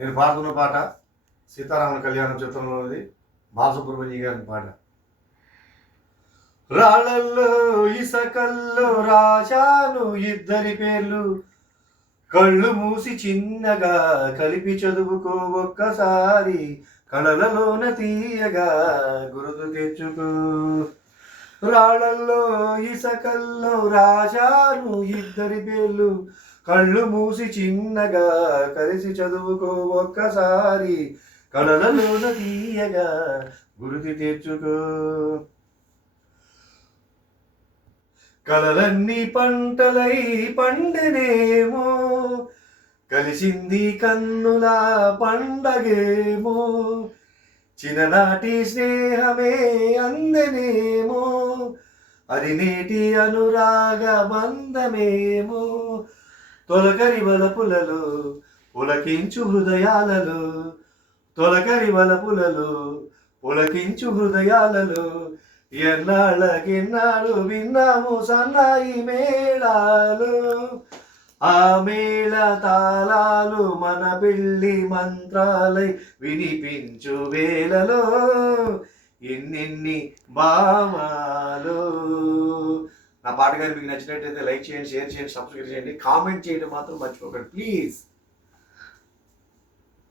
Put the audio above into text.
నేను పాడుతున్న పాట సీతారామన కళ్యాణం చిత్రంలోది బాలసుబ్రహ్మణ్య గారి పాట. రాళ్ళల్లో ఇసకల్లో రాశాను ఇద్దరి పేర్లు, కళ్ళు మూసి చిన్నగా కలిపి చదువుకో ఒక్కసారి, కళలలోన తీయగా గుర్తు తెచ్చుకో. రాళ్ళల్లో ఇసకల్లో రాశాను ఇద్దరి పేర్లు, కళ్ళు మూసి చిన్నగా కలిసి చదువుకో ఒక్కసారి, కళలలోన తీయగా గుర్తు తెచ్చుకో. కలలన్నీ పంటలై పండనేమో, కలిసింది కన్నుల పండగేమో, చిన్ననాటి స్నేహమే అందనేమో, అది నేటి అనురాగ బంధమేమో. తొలకరి వలపులలో పులకించు హృదయాలలో, తొలకరి వలపులలో పులకించు హృదయాలలో, ఎన్నాళ్ళకెన్నాళ్ళు విన్నాము సన్నాయి మేళాలు, ఆ మేళ తాళాలు మన పెళ్ళి మంత్రాలై వినిపించు వేళలో, ఎన్నెన్ని భావాలు. నా పాట గారు మీకు నచ్చినట్టయితే లైక్ చేయండి, షేర్ చేయండి, సబ్స్క్రైబ్ చేయండి, కామెంట్ చేయడం మాత్రం మర్చిపోకండి ప్లీజ్.